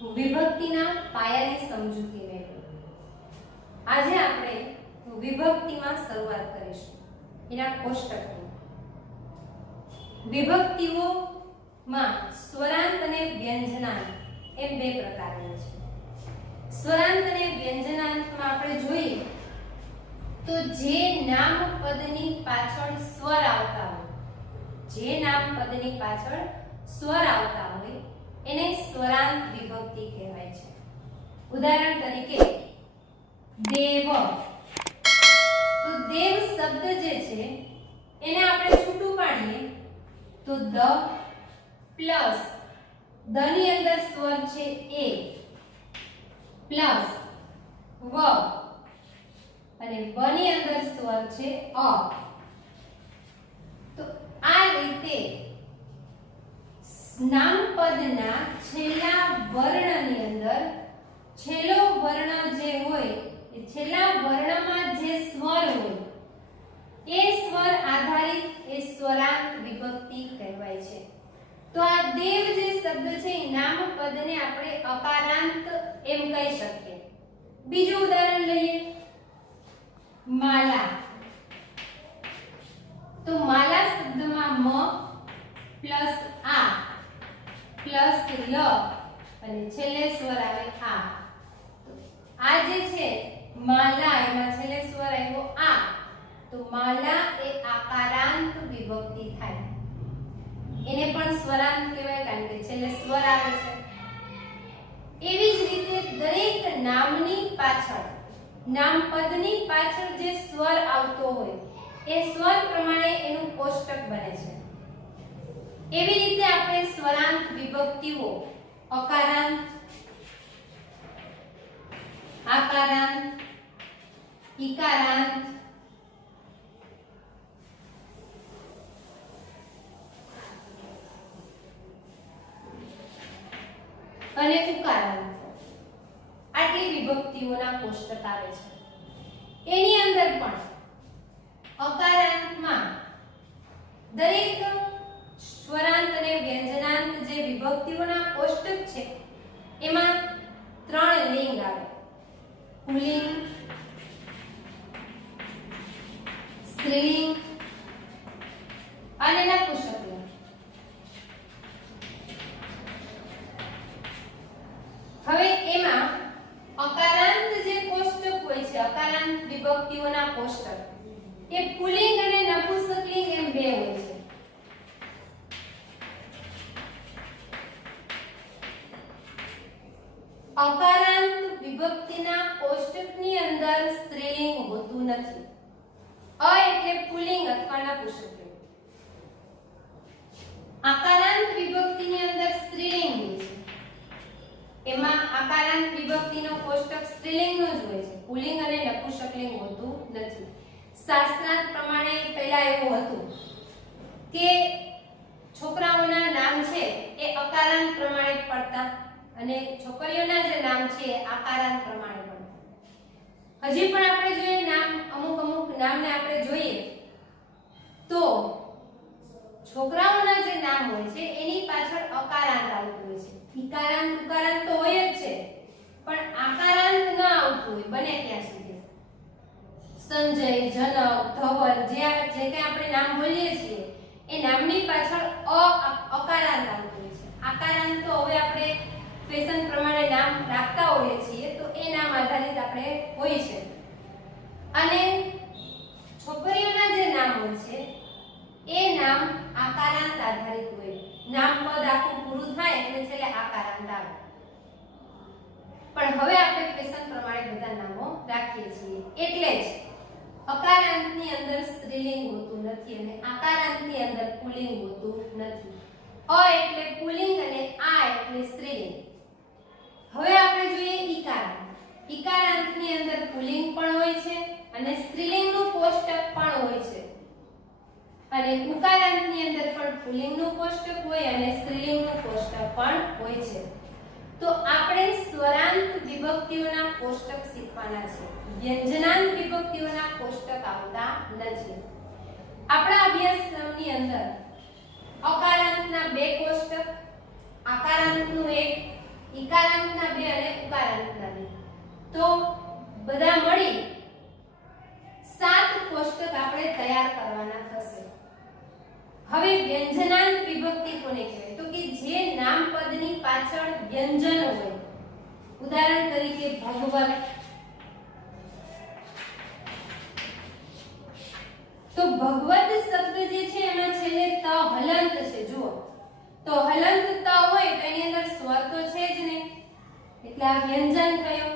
વિભક્તિના પાયાની સમજૂતી મેળવો. આજે આપણે વિભક્તિમાં શરૂઆત કરીશું એના કોષ્ટકની. વિભક્તિઓમાં સ્વરાંત અને વ્યંજનાંત એમ બે પ્રકારના છે. સ્વરાંત અને વ્યંજનાંતમાં આપણે જોઈએ તો જે નામ પદની પાછળ સ્વર આવતા હોય, જે નામ પદની પાછળ સ્વર આવતા હોય એને સ્વરાંત વિભક્તિ કહેવાય છે. ઉદાહરણ તરીકે દેવ. તો દેવ શબ્દ જે છે એને આપણે છૂટું પાડીએ તો દ પ્લસ દ ની અંદર સ્વર છે એ પ્લસ વ અને વ ની અંદર સ્વર છે અ. તો આ રીતે નામપદના છેલ્લા વર્ણની અંદર છેલ્લો વર્ણ જે હોય એ છેલ્લા વર્ણમાં જે સ્વર હોય એ સ્વર આધારિત એ સ્વરાંત વિભક્તિ કહેવાય છે. તો આ દેવ જે શબ્દ છે એ નામપદને આપણે અકારાંત એમ કહી શકીએ. બીજું ઉદાહરણ લઈએ, માલા. તો માલા શબ્દમાં મ પ્લસ આ પ્લસ લ અને છેલ્લે સ્વર આવે આ. તો આ જે છે માલા એમાં છેલ્લે સ્વર આવ્યો આ, તો માલા એ આકારાંત વિભક્તિ થાય. એને પણ સ્વરાંત કહેવાય કારણ કે છેલ્લે સ્વર આવે છે. એવી જ રીતે દરેક નામની પાછળ નામપદની પાછળ જે સ્વર આવતો હોય એ સ્વર પ્રમાણે એનું કોષ્ટક બને છે. એવી રીતે આપણે સ્વરાંત વિભક્તિઓ અકારાંત, આકારાંત, ઈકારાંત, અને ઉકારાંત આટલી વિભક્તિઓના કોષ્ટક આવે છે. એની અંદર પણ અકારાંતમાં દરેક સ્વરાંત અને વ્યંજનાંત જે વિભક્તિઓના કોષ્ટક છે એમાં ત્રણ લિંગ આવે: પુલ્લિંગ, સ્ત્રીલિંગ અને નપુંસકલિંગ. હવે એમાં અકારાંત જે કોષ્ટક હોય છે, અકારાંત વિભક્તિઓના કોષ્ટક, એ પુલ્લિંગ અને નપુંસકલિંગ એમ બે હોય છે. અકારાંત વિભક્તિના કોષ્ટકની અંદર સ્ત્રીલિંગ હોતું નથી. અ એટલે પુલ્લિંગ અથવા નપુંસકલિંગ. આકારાંત વિભક્તિની અંદર સ્ત્રીલિંગ હોય છે. એમાં આકારાંત વિભક્તિનો કોષ્ટક સ્ત્રીલિંગનો જ હોય છે, પુલ્લિંગ અને નપુંસકલિંગ હોતું નથી. શાસ્ત્રાર્થ પ્રમાણે પહેલા એવું હતું કે છોકરાઓના નામ છે એ અકારાંત પ્રમાણે પડતા અને છોકરીઓના જે નામ છે એ આકારાંત પ્રમાણે પડતા. હજી પણ આપણે જોઈએ નામ, અમુક નામને આપણે જોઈએ તો છોકરાઓના જે નામ હોય છે એની પાછળ અકારાંત આવતું હોય છે. ઈકારાંત ઉકારાંત તો હોય જ છે, પણ આકારાંત ન આવતું હોય બને ત્યાં સુધી. સંજય, જનક, ધવલ જે કંઈ આપણે નામ બોલીએ છીએ એ નામની પાછળ અકારાંત આવતું હોય છે. આકારાંત તો હવે આપણે ફેશન પ્રમાણે નામ રાખતા હોઈએ છીએ તો એ નામ આધારિત આપણે હોય છે. અને છોકરીઓના જે નામ હોય છે એ નામ આકારાંત આધારિત હોય. નામ પદ આખું પૂરું થાય એટલે છેલ્લે આકારાંત આવે. પણ હવે આપણે ફેશન પ્રમાણે બધા નામો રાખીએ છીએ. એટલે જ અકારાંતની અંદર સ્ત્રીલિંગ હોતું નથી અને આકારાંતની અંદર પુલ્લિંગ હોતું નથી. અ એટલે પુલ્લિંગ અને આ એટલે સ્ત્રીલિંગ. હવે આપણે જોઈએ ઈકારાંત. ઈકારાંતની અંદર પુલ્લિંગ પણ હોય છે અને સ્ત્રીલિંગનું કોષ્ટક પણ હોય છે. અને ઉકારાંતની અંદર પણ પુલ્લિંગનું કોષ્ટક હોય અને સ્ત્રીલિંગનું કોષ્ટક પણ હોય છે. તો આપણે સ્વરાંત વિભક્તિઓના કોષ્ટક શીખવાના છે. વ્યંજનાંત વિભક્તિઓના કોષ્ટક આવતા નથી. આપણા અભ્યાસક્રમની અંદર અકારાંતના બે કોષ્ટક, આકારાંતનું એક ઈકારાંતના 2 અને ઉકારાંતના 2, તો બધા મળી 7 કોષ્ટક આપણે તૈયાર કરવાના થશે. હવે વ્યંજનાંત વિભક્તિ કોને કહેવાય? તો કે જે નામપદની પાછળ વ્યંજન હોય. ઉદાહરણ તરીકે ભગવત. તો ભગવત શબ્દ જે છે એમાં છેલ્લે ત હલંત છે. જુઓ, તો હલંત ત હોય તો એની અંદર સ્વર તો છે જ નહીં, એટલે આ વ્યંજન થયો.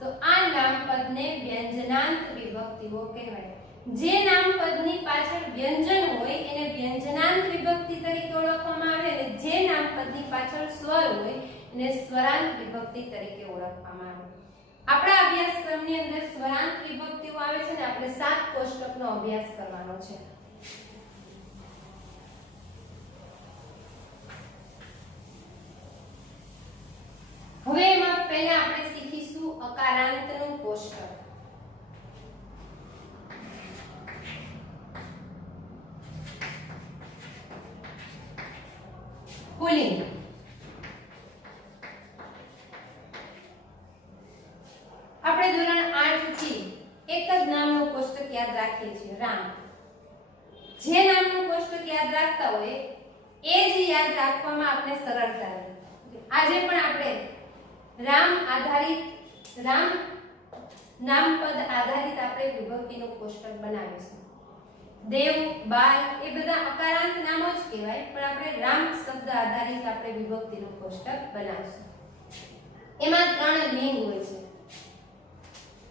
તો આ નામપદને વ્યંજનાંત વિભક્તિઓ કહેવાય. જે નામપદની પાછળ વ્યંજન હોય એને વ્યંજનાંત વિભક્તિ તરીકે ઓળખવામાં આવે, અને જે નામપદની પાછળ સ્વર હોય એને સ્વરાંત વિભક્તિ તરીકે ઓળખવામાં આવે. આપણા અભ્યાસક્રમની અંદર સ્વરાંત વિભક્તિઓ આવે છે ને આપણે 7 કોષ્ટકનો અભ્યાસ કરવાનો છે. હવે એમાં પહેલા આપણે શીખીશું અકારાંતનું કોષ્ટક. પુલ્લિંગ. આપણે ધોરણ 8 થી એક જ નામનું કોષ્ટક યાદ રાખીએ છીએ, રામ. જે નામનું કોષ્ટક યાદ રાખતા હોય એ જ યાદ રાખવામાં આપણે સરળતા રહે. આજે પણ આપણે રામ નામપદ આધારિત આપણે વિભક્તિનું કોષ્ટક બનાવીશું. દેવ, બાલ એ બધા અકારાંત નામો જ કહેવાય, પણ આપણે રામ શબ્દ આધારિત આપણે વિભક્તિનું કોષ્ટક બનાવીશું. એમાં 3 લિંગ હોય છે,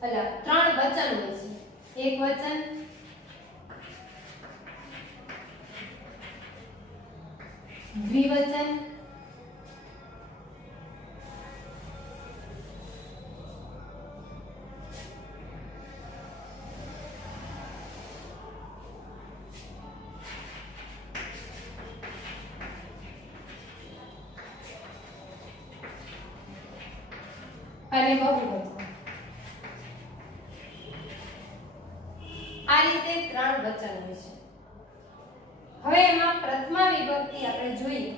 3 વચન હોય છે. એક વચન, દ્વિવચન, અને બહુવચન. આ રીતે 3 વચન હોય છે. હવે એમાં પ્રથમા વિભક્તિ આપણે જોઈએ.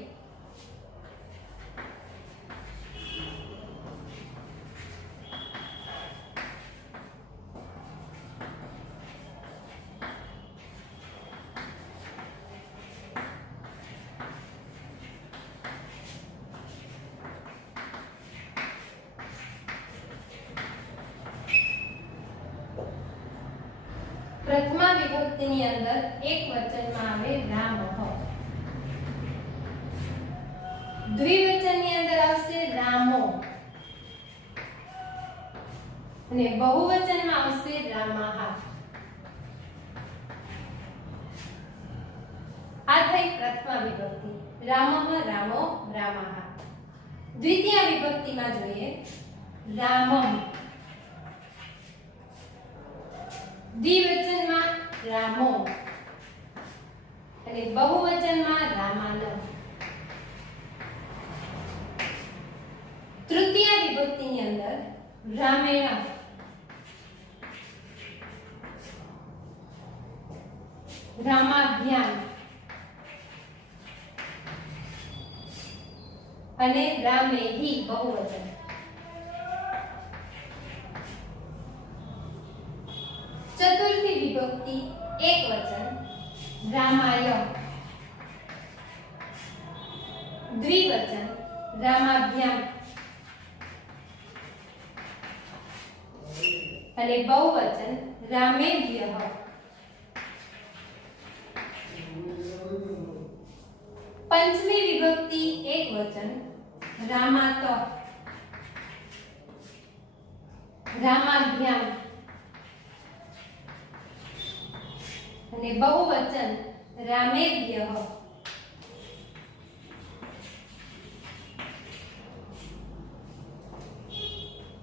પ્રથમા વિભક્તિની અંદર એક વચનમાં આવે રામઃ. દ્વિવચનની અંદર આવશે રામો, અને બહુવચનમાં આવશે રામાઃ. આ થઈ પ્રથમા વિભક્તિ, રામઃ, રામો, રામાઃ. દ્વિતીય વિભક્તિમાં જોઈએ રામમ. દ્વિવચનમાં રામો અને બહુવચનમાં રામાન. તૃતીય વિભક્તિની અંદર રામેણ, રામાભ્યામ અને રામેહી બહુવચન. ચતુર્થી વિભક્તિ એક વચન રામાય, દ્વિવચન રામાભ્યામ અને બહુવચન રામેભ્યઃ. પંચમી વિભક્તિ એક વચન રામાત, રામાભ્યામ અને બહુવચન રામેભ્યઃ.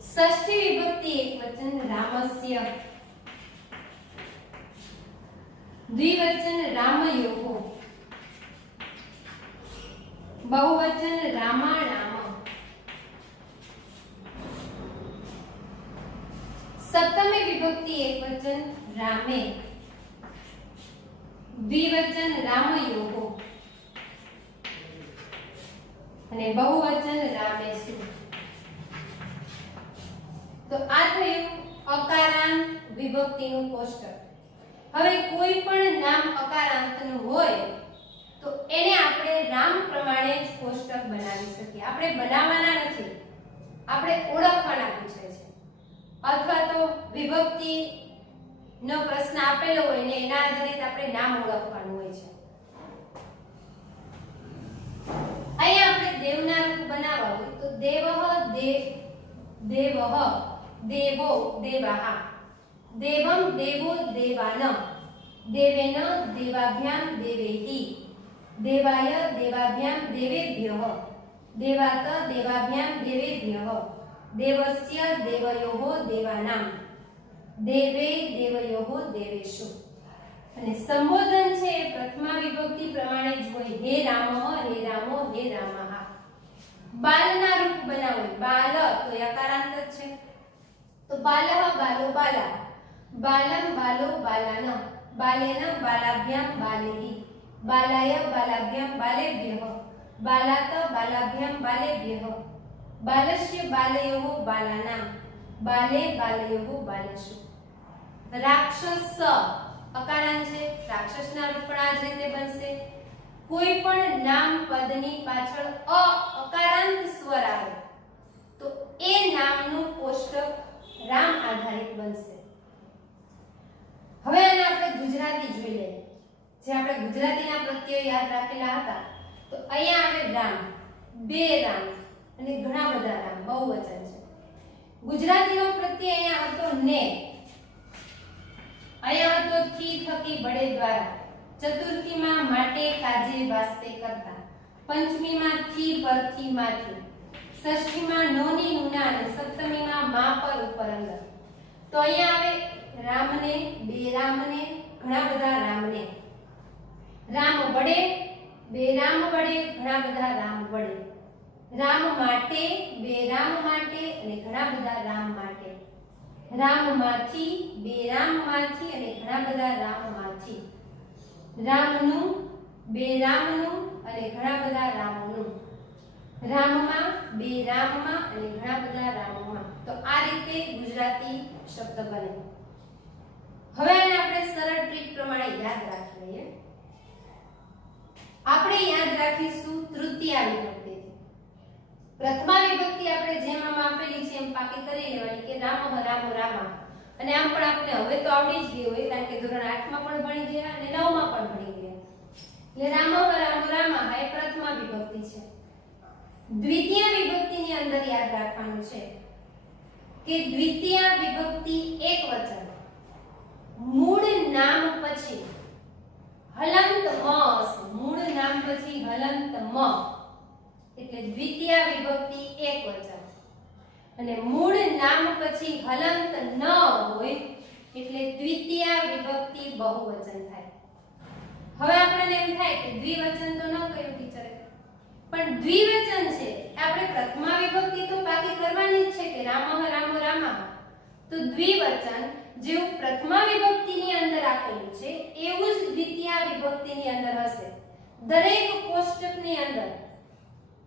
ષષ્ઠી વિભક્તિ એક વચન રામસ્ય, દ્વિવચન રામયોઃ, બહુવચન રામાણામ. સપ્તમી વિભક્તિ એક વચન રામે, દ્વિવચન રામયોઃ અને બહુવચન રામેષુ. તો આ થયું અકારાંત વિભક્તિનું કોષ્ટક. હવે કોઈ પણ નામ અકારાંતનું હોય તો એને આપણે રામ પ્રમાણે જ કોષ્ટક બનાવી શકીએ. આપણે બનાવવાના નથી, આપણે ઓળખવાના પૂછે છે, અથવા તો વિભક્તિ નો પ્રશ્ન આપેલો હોય ને એના આધારિત આપણે નામ ઓળખવાનું હોય છે. અહીંયા આપણે દેવના રૂપ બનાવવા હોય તો દેવઃ દેવઃ દેવો દેવાઃ દેવં દેવો દેવાન દેવેન દેવાભ્યામ દેવૈહિ દેવાય દેવાભ્યામ દેવેભ્યઃ દેવાત દેવાભ્યામ દેવેભ્યઃ દેવસ્ય દેવયોઃ દેવાનામ દેવે દેવયોઃ દેવેષુ. અને સંબોધન છે એ પ્રથમા વિભક્તિ પ્રમાણે જ હોય. હે રામ હે રામો હે રામઃ. બાલના રૂપ બનાવો. બાલ તો યકારાંત જ છે તો બાલઃ બાલો બાલા બાલમ બાલો બાલાન બાલેન બાલાભ્યામ બાલેહિ બાલાય બાલાભ્યામ બાલેભ્યઃ બાલાત બાલાભ્યામ બાલેભ્યઃ બાલસ્ય બાલયોઃ બાલાનામ બાલે બાલયોઃ બાલેષુ. રાક્ષસ અકારાંત છે, રાક્ષસના રૂપ પણ આ જ રીતે બનશે. કોઈ પણ નામ પદની પાછળ અકારાંત સ્વર આવે તો એ નામનું કોષ્ટક રામ આધારિત બનશે. હવે આને આપણે ગુજરાતી જોઈ લઈએ. જે આપણે ગુજરાતીના પ્રત્યય યાદ રાખેલા હતા તો અહીંયા આવે રામ, બે રામ અને ઘણા બધા રામ, બહુવચન છે. ગુજરાતીનો પ્રત્યય અહીંયા હતો ને, અહીંયા હતો થી થકી વડે દ્વારા, ચતુર્થીમાં માટે કાજે વાસ્તે કરતા, પંચમીમાં થી પરથી માંથી, ષષ્ઠીમાં નોની નુના અને સપ્તમીમાં મા પર ઉપર અંદર. તો અહીંયા આવે રામને, બે રામને, ઘણા બધા રામને. રામ વડે, બે રામ વડે, ઘણા બધા રામ વડે. રામ માટે, બે રામ માટે અને ઘણા બધા રામ માટે. રામમાંથી, બે રામમાંથી અને ઘણા બધા રામમાંથી. રામનું, બે રામનું અને ઘણા બધા રામનું. રામમાં, બે રામમાં અને ઘણા બધા રામમાં. તો આ રીતે ગુજરાતી શબ્દ બને. હવે આને આપણે સરળ ટ્રીક પ્રમાણે યાદ રાખી લઈએ. આપણે યાદ રાખીશું તૃતીયા વિભક્તિ. પ્રથમા વિભક્તિ આપણે જેમ આમ આપેલી છે એમ પાકી કરી લેવાની કે રામ રામો રામા. અને આમ પણ આપણે હવે તો આવડી જ ગઈ હોય કારણ કે ધોરણ 8 માં પણ ભણી ગયા અને 9 માં પણ ભણી ગયા. એટલે રામ રામો રામા એ પ્રથમા વિભક્તિ છે. દ્વિતીય વિભક્તિની અંદર યાદ રાખવાનું છે કે દ્વિતીય વિભક્તિ એકવચન મૂળ નામ પછી હલંત મ હશે. મૂળ નામ પછી હલંત મ એટલે દ્વિતીય વિભક્તિ એકવચન. અને મૂળ નામ પછી હલંત ન હોય એટલે દ્વિતીય વિભક્તિ બહુવચન થાય. હવે આપણને એમ થાય કે દ્વિવચન તો ન કહ્યું ટીચરે, પણ દ્વિવચન છે આપણે પ્રથમા વિભક્તિ તો બાકી કરવાની જ છે કે રામઃ રામો રામઃ. તો દ્વિવચન જેવું પ્રથમા વિભક્તિની અંદર આપેલું છે એવું જ દ્વિતીય વિભક્તિની અંદર હશે. દરેક કોષ્ટકની અંદર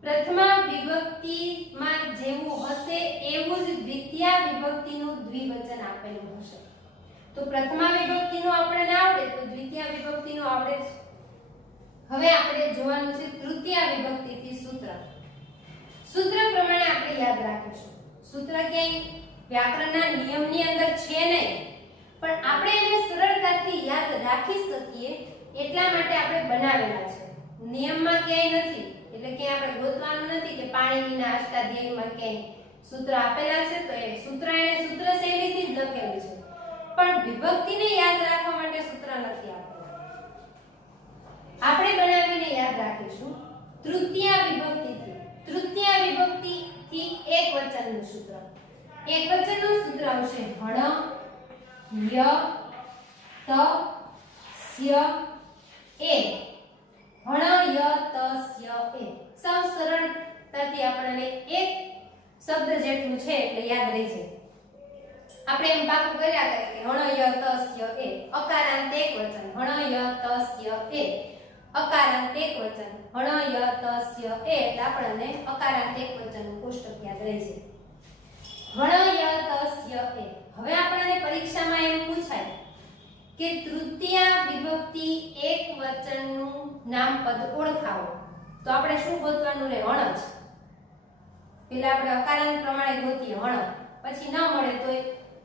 પ્રથમા વિભક્તિમાં જેવું હશે એવું જ દ્વિતીય વિભક્તિનું દ્વિવચન આપેલું હશે. તો પ્રથમા વિભક્તિનું આપણને આવડે તો દ્વિતીય વિભક્તિનું આવડે જ. હવે આપણે જોવાનું છે તૃતીય વિભક્તિથી સૂત્ર. સૂત્ર પ્રમાણે આપણે યાદ રાખીશું. સૂત્ર ક્યાંય વ્યાકરણના નિયમની અંદર છે નહીં, પણ આપણે એને સરળતાથી યાદ રાખી શકીએ એટલા માટે આપણે બનાવેલા છે. નિયમમાં ક્યાંય નથી એટલે કે આપણે ગોતવાનું નથી કે પાણીનીના અષ્ટાધ્યાયીમાં ક્યાંય સૂત્ર આપેલા છે તો એ સૂત્ર એને સૂત્ર શૈલીથી જ લખેલું છે, પણ વિભક્તિને યાદ રાખવા માટે સૂત્ર નથી આપેલું. આપણે બનાવીને યાદ રાખીશું તૃતીય વિભક્તિથી. તૃતીય વિભક્તિથી એકવચનનું સૂત્ર. એકવચનનું સૂત્ર આવશે હણ ય ત સ્ય એ. હણ ય ત સ્ય એ. સાવ સરળતાથી આપણને એક શબ્દ જેટલું છે એટલે યાદ રહી જાય. આપણે એમ પાકું કર્યા કરીએ કે હણ ય ત સ્ય એ. અકારાંત એકવચન હણ ય ત સ્ય એ. અકારાંત એકવચન હણ ય તસ્ય એ એટલે આપણને અકારાંત એકવચનનું કોષ્ટક યાદ રહે છે. હણ ય તસ્ય એ. હવે આપણને પરીક્ષામાં એમ પૂછાય કે તૃતીય વિભક્તિ એકવચનનું નામપદ ઓળખાવો. તો આપણે શું ગોતવાનું રહે? હણ જ. પેલા આપણે અકારાંત પ્રમાણે ગોતીએ હણ, પછી ન મળે તો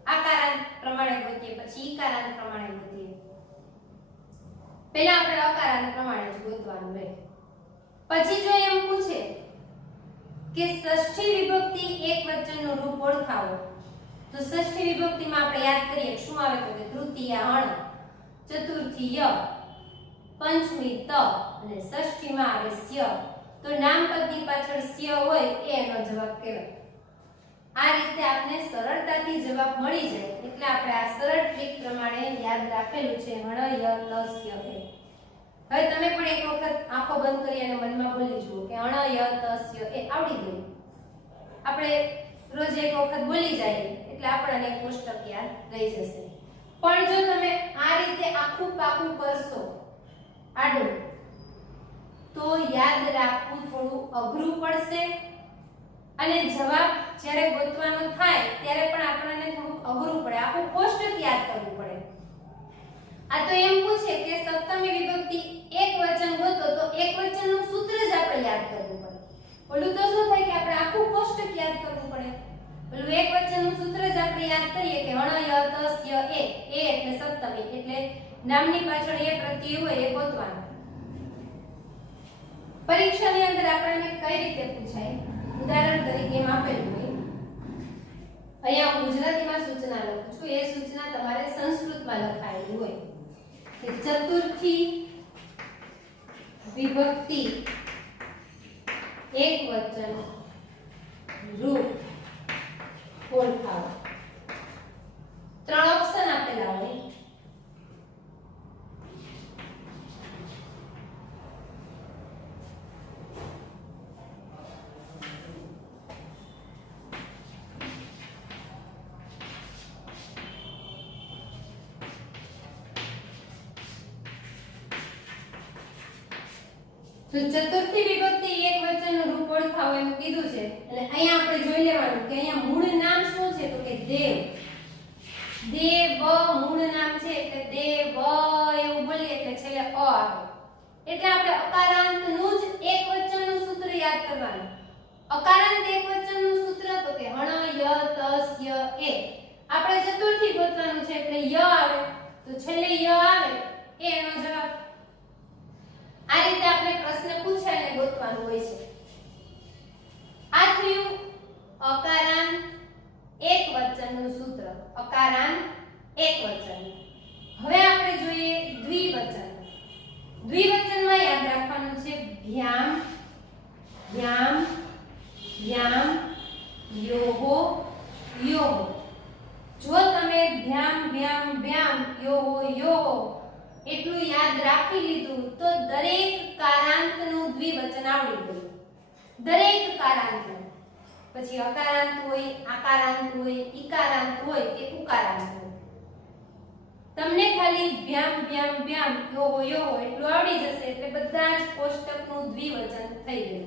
આકારાંત પ્રમાણે ગોતીએ, પછી ઈકારાંત પ્રમાણે ગોતીએ. પહેલા આપણે અકારાંત પ્રમાણે જ ગોતવાનું રહે. પછી જો એમ પૂછે કે ષષ્ઠી વિભક્તિ એકવચનનું રૂપ ઓળખાવો, તો ષષ્ઠી વિભક્તિમાં આપણે યાદ કરીએ શું આવે તો કે તૃતીય હણ, ચતુર્થી ય, પંચમી ત અને ષષ્ઠીમાં આવે સ્ય. તો નામપદની પાછળ સ્ય હોય એ એનો જવાબ કહેવાય. આ રીતે આપણે સરળતાથી જવાબ મળી જાય એટલે આપણે આ સરળ ટ્રીક પ્રમાણે યાદ રાખેલું છે હણ ય તસ્ય એ. હવે તમે પણ એક વખત આંખો બંધ કરી અને મનમાં બોલી જુઓ કે હણ ય તસ્ય એ. આવડી ગયું. આપણે રોજ એક વખત બોલી જાય એટલે આપણને કોષ્ટક યાદ રહી જશે. પણ જો તમે આ રીતે આખું પાકું કરશો આડું, તો યાદ રાખવું થોડું અઘરું પડશે અને જવાબ જ્યારે ગોતવાનો થાય ત્યારે પણ આપણને થોડું અઘરું પડે. આખું કોષ્ટક યાદ કરવું પડે. આ તો એમ પૂછે કે સપ્તમી વિભક્તિ એકવચન ગોતો, તો એકવચનનું સૂત્ર જ આપણે યાદ કરવું પડે. ઓલું તો શું થાય કે આપણે આખું કોષ્ટક યાદ કરવું પડે. ઓલું એકવચનનું સૂત્ર જ આપણે યાદ કરીએ કે હણ ય તસ્ય એ. એ એટલે સપ્તમી, એટલે નામની પાછળ એ પ્રત્યય હોય એ ગોતવાનો. પરીક્ષાની અંદર આપણને કઈ રીતે પૂછાય? ઉદાહરણ તરીકે એમ આપેલું હોય, અહીંયા હું ગુજરાતીમાં સૂચના લખું છું, એ સૂચના તમારે સંસ્કૃતમાં લખાયેલી હોય કે ચતુર્થી વિભક્તિ એકવચન રૂપ ઓળખાવો. 3 ઓપ્શન આપેલા હોય. તો ચતુર્થી વિભક્તિ એકવચનનું રૂપ ઓળખાવો એમ કીધું છે. એટલે અહીંયા આપણે જોઈ લેવાનું કે અહીંયા મૂળ નામ શું છે તો કે દેવ. દેવ મૂળ નામ છે એટલે દેવ એવું બોલીએ એટલે છેલ્લે અ આવે. એટલે આપણે અકારાંતનું જ એકવચનનું સૂત્ર યાદ કરવાનું. અકારાંત એકવચનનું સૂત્ર તો કે હણ ય તસ્ય એ. આપણે ચતુર્થી ગોતવાનું છે એટલે ય આવે, તો છેલ્લે ય આવે એ એનો જવાબ. આ રીતે આપણે પ્રશ્ન પૂછાય અને ગોતવાનું હોય છે. આ થયું અકારાંત એકવચનનું સૂત્ર. અકારાંત એકવચન. હવે આપણે જોઈએ દ્વિવચન. દ્વિવચનમાં યાદ રાખવાનું છે ભ્યામ, ભ્યામ, ભ્યામ, યોહો, યોહો. જો તમે ભ્યામ, ભ્યામ, ભ્યામ, યોહો, યોહો એટલું યાદ રાખી લીધું તો દરેક કારાંતનું દ્વિવચન આવડી ગયું. દરેક કારાંતનું. પછી અકારાંત હોય, આકારાંત હોય, ઈકારાંત હોય કે ઉકારાંત હોય. તમને ખાલી ભ્યામ, ભ્યામ, ભ્યામ, યોહો, યોહો એટલું આવડી જશે એટલે બધા જ કોષ્ટકનું દ્વિવચન થઈ ગયું.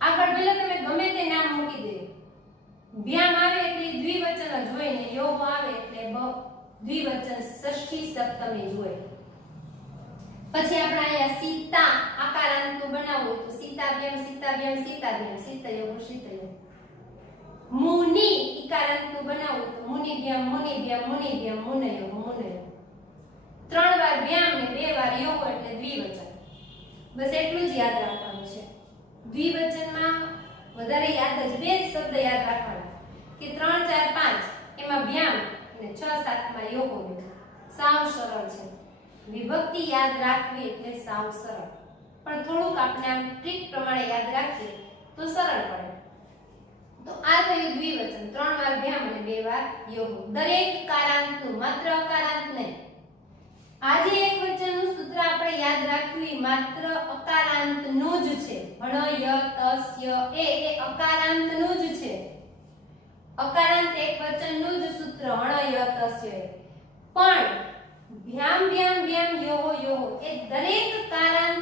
આગળ ભલે તમે ગમે તે નામ મૂકી દે, ભ્યામ આવે એટલે દ્વિવચન જ હોય ને યોહો આવે એટલે દ્વિવચન ષષ્ઠી સપ્તમી જ હોય. પછી આપણે અહીંયા સીતા આકારાંતનું બનાવવું તો સીતાભ્યમ, સીતાભ્યમ, સીતાભ્યમ, સીતયો, સીતયો. મુનિ ઈકારાંતનું બનાવવું તો મુનિભ્યમ, મુનિભ્યમ, મુનિભ્યમ, મુનયો, મુનયો. 3 વાર ભ્યામ ને 2 વાર યોગો એટલે દ્વિવચન. બસ એટલું જ યાદ રાખવાનું છે. દ્વિવચનમાં વધારે યાદ જ 2 જ શબ્દ યાદ રાખવાના કે 3, 4, 5 એમાં ભ્યામ અને 6, 7 માં યોગો. સાવ સરળ છે. વિભક્તિ યાદ રાખવી એટલે સાવ સરળ, પણ થોડુંક આપણે આમ ટ્રીક પ્રમાણે યાદ રાખીએ તો સરળ પડે. તો આ થયું દ્વિવચન. 3 વાર ભ્યામ અને 2 વાર યોગ. દરેક કારાંતનું, માત્ર અકારાંત નહીં. આ જે એકવચનનું સૂત્ર આપણે યાદ રાખ્યું એ માત્ર અકારાંતનું જ છે. હણ ય તસ્ય એ અકારાંતનું જ છે. અકારાંત એકવચનનું જ સૂત્ર હણ ય તસ્ય એ. પણ ભ્યામ, ભ્યામ, ભ્યામ, યોહો, યોહો એ દરેક કારાંત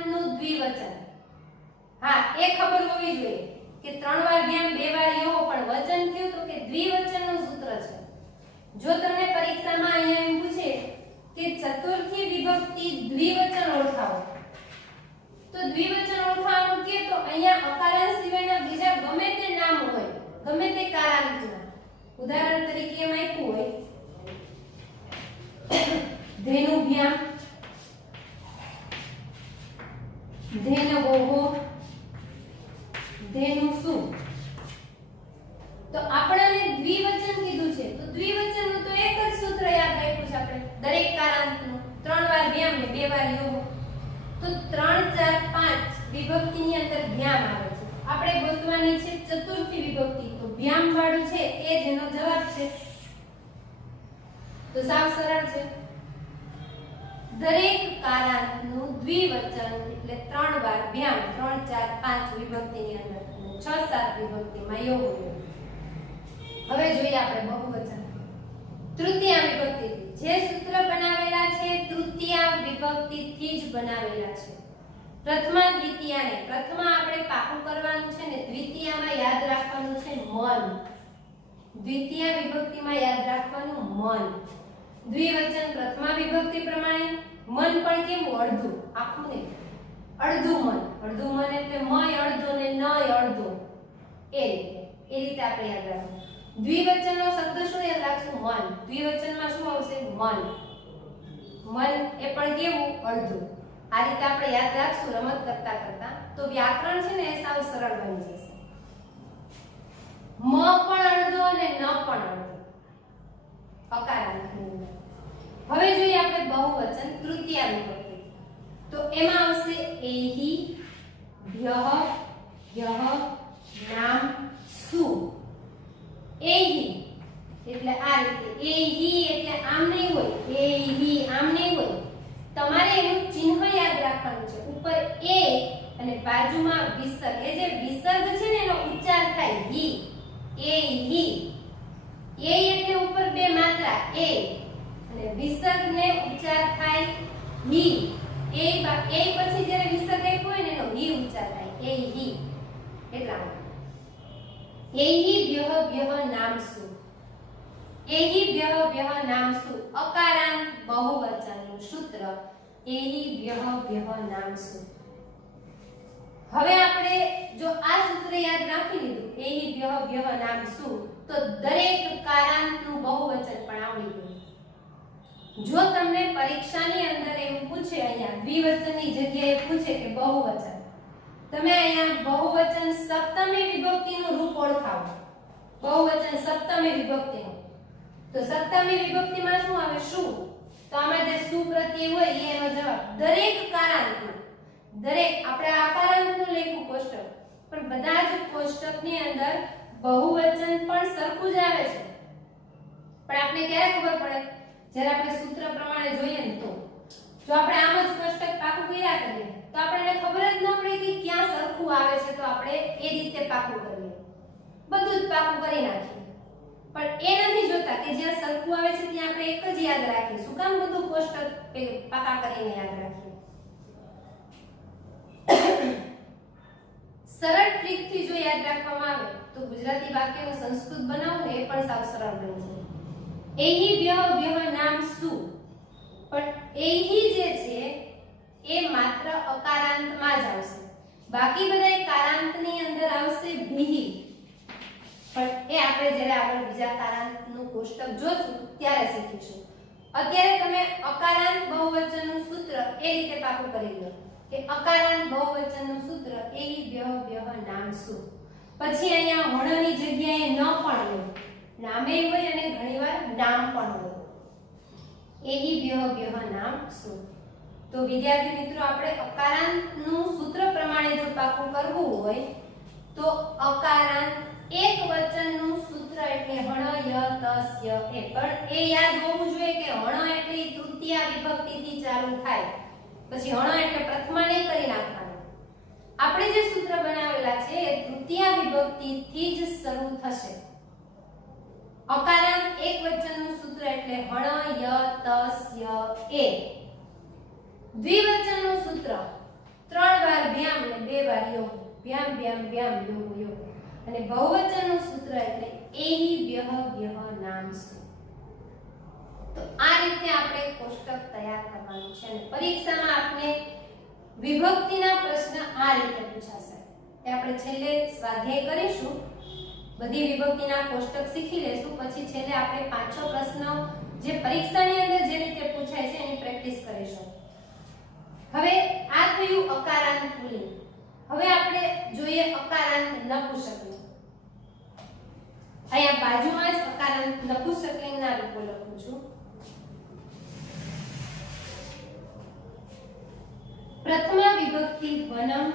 હા એ ખબર હોવી જોઈએ કે 3 વાર ભ્યામ 2 વાર યો પણ વચન થયું તો કે દ્વિવચનનું સૂત્ર છે. જો તમને પરીક્ષામાં અહીંયા એમ પૂછે કે ચતુર્થી વિભક્તિ દ્વિવચન ઓળખાવો તો દ્વિવચન ઓળખાવાનું કે તો અહીંયા અકારાંત સિવાયના બીજા ગમે તે નામ હોય, ગમે તે કારાંતના. ઉદાહરણ તરીકે એમ આપ્યું હોય ધેનુભ્યામ, ધેનવોહો, ધેનુસુ. તો આપણને દ્વિવચન કીધું છે તો દ્વિવચનનું તો એક જ સૂત્ર યાદ રાખ્યું છે આપણે દરેક કારાંતનું. 3 વાર ભ્યામ ને 2 વાર યો. તો 3 4 5 વિભક્તિની અંદર ભ્યામ આવે છે. આપણે ગોતવાની છે ચતુર્થી વિભક્તિ તો ભ્યામ વાળું છે એ જ એનો જવાબ છે. તો સાવ સરળ છે. દરેક કારાંતનું દ્વિવચન એટલે 3 વાર ભ્યામ 3 4 5 વિભક્તિની અંદર 6 7 વિભક્તિમાં યો હોય. હવે જોઈએ આપણે બહુવચન. તૃતીયા વિભક્તિથી જે સૂત્ર બનાવેલા છે તૃતીયા વિભક્તિથી જ બનાવેલા છે. પ્રથમા દ્વિતીયાને પ્રથમા આપણે પાકું કરવાનું છે ને દ્વિતીયામાં યાદ રાખવાનું છે મન. દ્વિતીય વિભક્તિમાં યાદ રાખવાનું મન. દ્વિવચન પ્રથમા વિભક્તિ પ્રમાણે મન પણ કેવું અડધું, આખું નહીં, અડધું મન. અડધું મન એટલે મય અડધો ને નય અડધો એ રીતે આપણે યાદ રાખવું. દ્વિવચનનો શબ્દ શું યાદ રાખશું? મન. દ્વિવચનમાં શું આવશે? મન. મન એ પણ કેવું અડધું. આ રીતે આપણે યાદ રાખશું રમત કરતા કરતા તો વ્યાકરણ છે ને એ સાવ સરળ બની જશે. મ પણ અડધો અને ન પણ અડધો અકારાંતની અંદર. હવે જોઈએ આપણે બહુવચન તૃતીયા વિભક્તિ. તો એમાં આવશે એહિ, ભ્યઃ, યઃ, નામ, સુ. એહિ એટલે આ રીતે. એહિ એટલે આમ નહીં હોય, એહિ આમ નહીં હોય. તમારે એનું ચિહ્ન યાદ રાખવાનું છે. ઉપર એ અને બાજુમાં વિસર્ગ. એ જે વિસર્ગ છે ને એનો ઉચ્ચાર થાય હી. એહિ. એ એટલે ઉપર બે માત્રા એ અને વિસર્ગને ઉચ્ચાર થાય હી. એ પછી જ્યારે વિસર્ગ આપ્યો હોય ને એનો હી ઉચ્ચાર થાય એહિ. એટલા માટે એહિ ભ્યઃ ભ્યઃ નામસુ. એહિ ભ્યઃ ભ્યઃ નામસુ અકારાંત બહુવચનનું સૂત્ર એહિ ભ્યઃ ભ્યઃ નામસુ. હવે આપણે જો આ સૂત્ર યાદ રાખી લીધું એહિ ભ્યઃ ભ્યઃ નામસુ તો દરેક કારાંતનું બહુવચન પણ આવડી ગયું. જો તમને પરીક્ષાની અંદર એમ પૂછે અહીંયા દ્વિવચનની જગ્યાએ પૂછે કે બહુવચન, તમે અહીંયા બહુવચન સપ્તમી વિભક્તિનું રૂપ ઓળખાવો. બહુવચન સપ્તમી વિભક્તિનું તો સપ્તમી વિભક્તિમાં શું આવે? શું. તો આમાં જે સુ પ્રત્યય હોય એ એનો જવાબ. દરેક કારાંતમાં દરેક આપણે આકારાંતનું લખ્યું કોષ્ટક પણ બધા જ કોષ્ટકની અંદર બહુવચન પણ સરખું જ આવે છે. પણ આપણે ક્યારે ખબર પડે? જ્યારે આપણે સૂત્ર પ્રમાણે જોઈએ ને તો. જો આપણે આમ જ કોષ્ટક પાકું કર્યા કરીએ તો આપણને ખબર જ ન પડે કે ક્યાં સરખું આવે છે તો આપણે એ રીતે પાકું કરીએ, બધું જ પાકું કરી નાખીએ. પણ એ નથી જોતા કે જ્યાં સરખું આવે છે ત્યાં આપણે એક જ યાદ રાખીએ. શું કામ બધું કોષ્ટક પાકા કરીને યાદ રાખીએ? સરળ ટ્રીકથી જો યાદ રાખવામાં આવે તો ગુજરાતી વાક્યનું સંસ્કૃત બનાવવું ને એ પણ સાવ સરળ બની જાય. એહિ ભ્યઃ ભ્યઃ નામસુ. પણ એહિ જે છે એ માત્ર અકારાંતમાં જ આવશે. બાકી બધા કારાંતની અંદર આવશે ભિહિ. પણ એ આપણે જ્યારે આગળ બીજા કારાંતનું કોષ્ટક જોશું ત્યારે શીખીશું. અત્યારે તમે અકારાંત બહુવચનનું સૂત્ર એ રીતે પાકું કરી લો કે અકારાંત બહુવચનનું સૂત્ર એહિ ભ્યઃ ભ્યઃ નામસુ. પછી અહીંયા હણની જગ્યાએ ન પણ લો. નામે હોય અને ઘણીવાર નામ પણ હોય. એહિ ભ્યઃ ભ્યઃ નામસુ. તો વિદ્યાર્થી મિત્રો આપણે અકારાંતનું સૂત્ર પ્રમાણે જો પાકું કરવું હોય તો અકારાંત એક વચનનું સૂત્ર એટલે હણ ય તસ્ય એ. પણ એ યાદ હોવું જોઈએ કે હણ એટલે તૃતીયા વિભક્તિથી ચાલુ થાય. પછી હણ એટલે પ્રથમા નહીં કરી નાખવાનું. આપણે જે સૂત્ર બનાવેલા છે એ તૃતીયા વિભક્તિથી જ શરૂ થશે. અકારાંત એક વચનનું સૂત્ર એટલે હણ ય તસ્ય એ. દ્વિવચનનું સૂત્ર 3 વાર ભ્યામ અને 2 વાર યો. ભ્યામ ભ્યામ ભ્યામ યોગો યોગો. અને બહુવચનનું સૂત્ર એટલે એહી વ્યહ વ્યહ નામ શું. તો આ રીતે આપણે કોષ્ટક તૈયાર કરવાનું છે અને પરીક્ષામાં આપણે વિભક્તિના પ્રશ્ન આ રીતે પૂછાશે. એ આપણે છેલ્લે સ્વાધ્યાય કરીશું, બધી વિભક્તિના કોષ્ટક શીખી લેશું, પછી છેલ્લે આપણે 5-6 પ્રશ્નો જે પરીક્ષાની અંદર જે રીતે પૂછાય છે એની પ્રેક્ટિસ કરીશું. હવે આ થયું અકારાંત પુલ્લિંગ. હવે આપણે જોઈએ અકારાંત નપુંસકલિંગ. અહીંયા બાજુમાં જ અકારાંત નપુંસકલિંગના રૂપો લખું છું. પ્રથમા વિભક્તિ વનમ,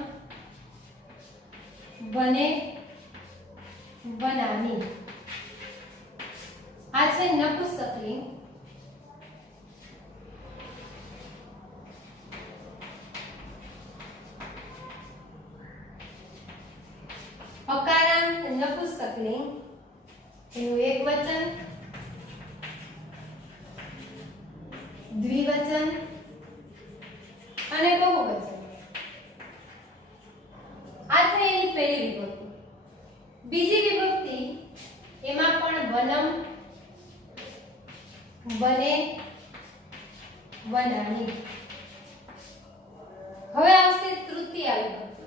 વને, વનાની. આ છે નપુંસકલિંગ. અકારાંત નપુંસકલિંગ એનું એકવચન, દ્વિવચન અને બહુવચન. આ થઈ એની પહેલી વિભક્તિ. બીજી વિભક્તિ એમાં પણ વનમ, વને, વનાની. હવે આવશે તૃતીય વિભક્તિ.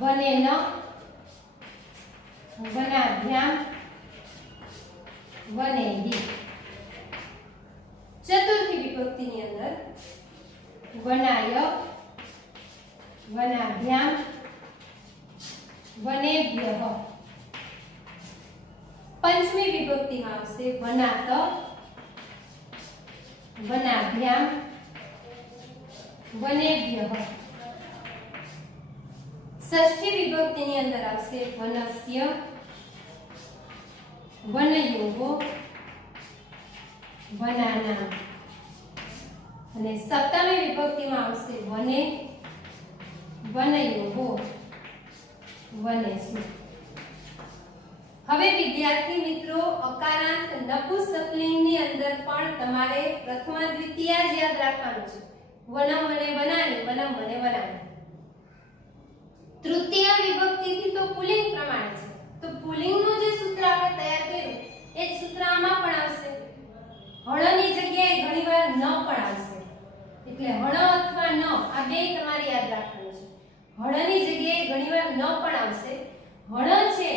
વનેન, વનાભ્યામ, વનેહિ. ચતુર્થી વિભક્તિની અંદર વનાય, વનાભ્યામ, વનેભ્યઃ. પંચમી વિભક્તિમાં આવશે વનાત, વનાભ્યામ, વનેભ્યઃ. ષષ્ઠી વિભક્તિની અંદર આવશે વનસ્ય, વનયોગો, વનાના. અને સપ્તમી વિભક્તિમાં આવશે વને, વનયોગો, વનેસુ. હવે વિદ્યાર્થી મિત્રો, અકારાંત નપુંસકલિંગની અંદર પણ તમારે પ્રથમા દ્વિતીયા જ યાદ રાખવાનું છે. વનમ, વને, વનાની, વનમ, વને, વનાની. તૃતીય વિભક્તિથી તો પુલ્લિંગ પ્રમાણે છે, તો પુલ્લિંગનું જે સૂત્ર આપણે તૈયાર કર્યું એ જ સૂત્ર આમાં પણ આવશે. હળની જગ્યાએ ઘણીવાર ન પણ આવશે, એટલે હળ અથવા ન આ બે તમારે યાદ રાખવાનું છે. હળની જગ્યાએ ઘણીવાર ન પણ આવશે. હળ છે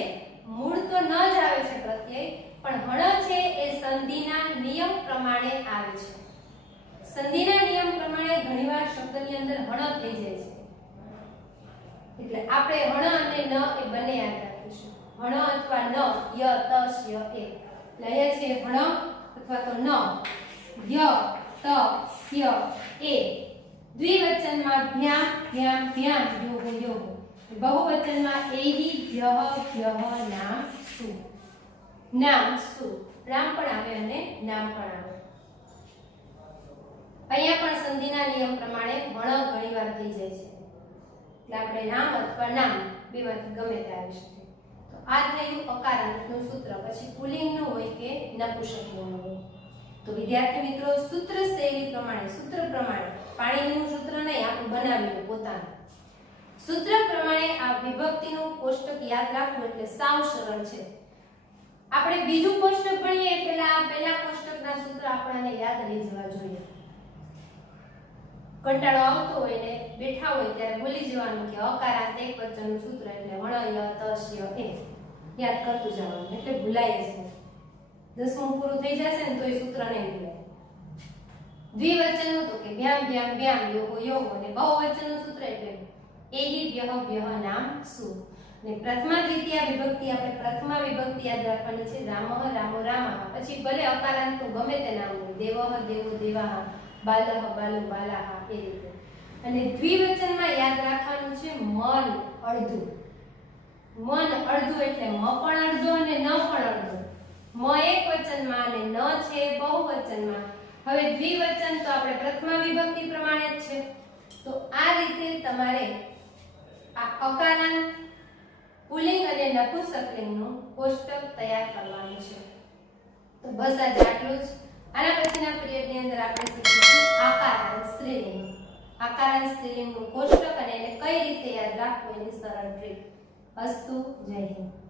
મૂળ તો ન જ આવે છે પ્રત્યય, પણ હળ છે એ સંધિના નિયમ પ્રમાણે આવે છે. સંધિના નિયમ પ્રમાણે ઘણીવાર શબ્દની અંદર હળ થઈ જાય છે, એટલે આપણે હણ અને ન એ બંને યાદ રાખીશું. હણ અથવા ન, ય, ત, સ્ય, એ. એટલે અહીંયા છે હણ અથવા તો ન, ય, ત, સ્ય, એ. દ્વિવચનમાં ભ્યામ, ભ્યામ, ભ્યામ, યોગો, યોગો. બહુવચનમાં એહી, ભ્યઃ, ભ્યઃ, નામ, સુ. નામ, સુ. નામ પણ આવે અને નામ પણ આવે. અહીંયા પણ સંધિના નિયમ પ્રમાણે હણ ઘણીવાર થઈ જાય છે, એટલે આપણે નામ અથવા નામ બેમાંથી ગમે તે આવી શકે. તો આ થયું અકારાંતનું સૂત્ર. પછી પુલ્લિંગનું હોય કે નપુંસકલિંગનું હોય. તો વિદ્યાર્થી મિત્રો, સૂત્ર શૈલી પ્રમાણે, સૂત્ર પ્રમાણે, પાણીનું સૂત્ર નહીં, આપણે બનાવ્યું પોતાનું સૂત્ર પ્રમાણે આ વિભક્તિનું કોષ્ટક યાદ રાખવું એટલે સાવ સરળ છે. આપણે બીજું કોષ્ટક ભણીએ પહેલા આ પહેલા કોષ્ટકના સૂત્ર આપણને યાદ રહી જવા જોઈએ. કંટાળો આવતો હોય ને બેઠા હોય ત્યારે ભૂલી જવાનું કે અકારાંત એકવચનનું સૂત્ર એટલે વણ, ય, ત, સ્ય, એ યાદ કરતું જવાનું, એટલે ભૂલાય જ નહીં. 10મું પૂરું થઈ જશે ને તો એ સૂત્ર નહીં ભૂલાય. દ્વિવચનનું તો કે ભ્યામ, ભ્યામ, ભ્યામ, યોગો, યોગો. અને બહુવચનનું સૂત્ર એટલે એહી, વ્યઃ, વ્યઃ, નામ, સુ. અને પ્રથમા દ્વિતીયા વિભક્તિ આપણે પ્રથમા વિભક્તિ યાદ રાખવાની છે. રામઃ, રામો, રામઃ. પછી ભલે અકારાંતનું ગમે તે નામ હોય, દેવઃ, દેવો, દેવાઃ, બાલઃ, બાલો, બાલાઃ, એ રીતે. અને દ્વિવચનમાં યાદ રાખવાનું છે મન અડધું. મન અડધું એટલે મ પણ અડધો અને ન પણ અડધો. મ એકવચનમાં અને ન છે બહુવચનમાં. હવે દ્વિવચન તો આપણે પ્રથમા વિભક્તિ પ્રમાણે જ છે, તો આ રીતે તમારે આ અકારાંત પુલ્લિંગ અને નપુંસકલિંગનું કોષ્ટક તૈયાર કરવાનું છે. તો બસ આજે આટલું જ. આના પછીના પીરિયડની અંદર આપણે શીખીશું આકારાંત સ્ત્રીલિંગ. આકારાંત સ્ત્રીલિંગનું કોષ્ટક અને એને કઈ રીતે યાદ રાખવું એની સરળ ટ્રીક. અસ્તુ. જય હિન્દ.